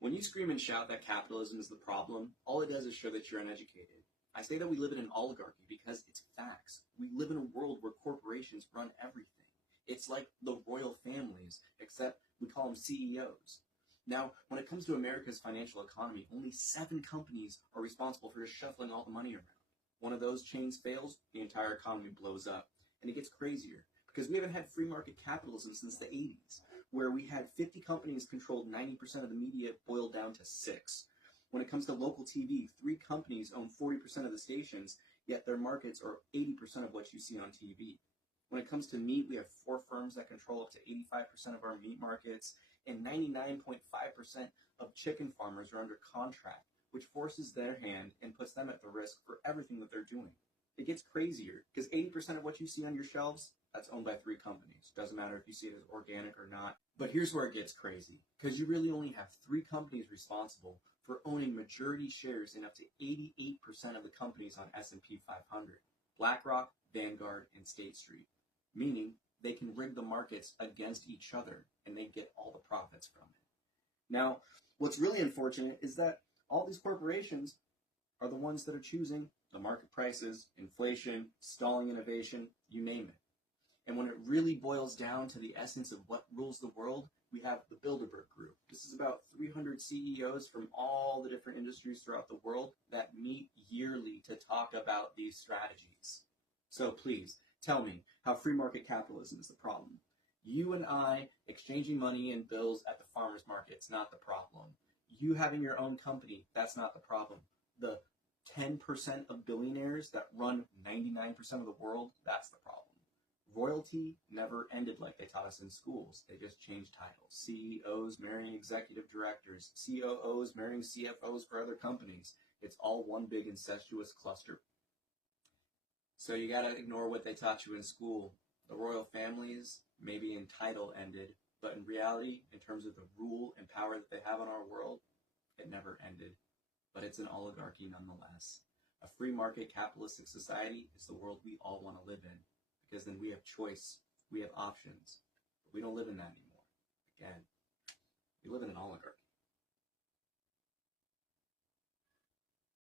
When you scream and shout that capitalism is the problem, all it does is show that you're uneducated. I say that we live in an oligarchy because it's facts. We live in a world where corporations run everything. It's like the royal families, except we call them CEOs. Now, when it comes to America's financial economy, only 7 companies are responsible for just shuffling all the money around. One of those chains fails, the entire economy blows up. And it gets crazier because we haven't had free market capitalism since the 80s, where we had 50 companies controlled 90% of the media, boiled down to 6. When it comes to local TV, 3 companies own 40% of the stations, yet their markets are 80% of what you see on TV. When it comes to meat, we have 4 firms that control up to 85% of our meat markets, and 99.5% of chicken farmers are under contract, which forces their hand and puts them at the risk for everything that they're doing. It gets crazier because 80% of what you see on your shelves, that's owned by 3 companies. Doesn't matter if you see it as organic or not. But here's where it gets crazy, because you really only have 3 companies responsible for owning majority shares in up to 88% of the companies on S&P 500. BlackRock, Vanguard, and State Street. Meaning they can rig the markets against each other and they get all the profits from it. Now, what's really unfortunate is that all these corporations are the ones that are choosing the market prices, inflation, stalling innovation, you name it. And when it really boils down to the essence of what rules the world, we have the Bilderberg Group. This is about 300 CEOs from all the different industries throughout the world that meet yearly to talk about these strategies. So please, tell me how free market capitalism is the problem. You and I exchanging money and bills at the farmer's market, it's not the problem. You having your own company, that's not the problem. The 10% of billionaires that run 99% of the world, that's the problem. Royalty never ended like they taught us in schools. They just changed titles. CEOs marrying executive directors, COOs marrying CFOs for other companies. It's all one big incestuous cluster. So you gotta ignore what they taught you in school. The royal families, maybe in title, ended, but in reality, in terms of the rule and power that they have on our world, it never ended. But it's an oligarchy nonetheless. A free market capitalistic society is the world we all want to live in, because then we have choice, we have options. But we don't live in that anymore. Again, we live in an oligarchy.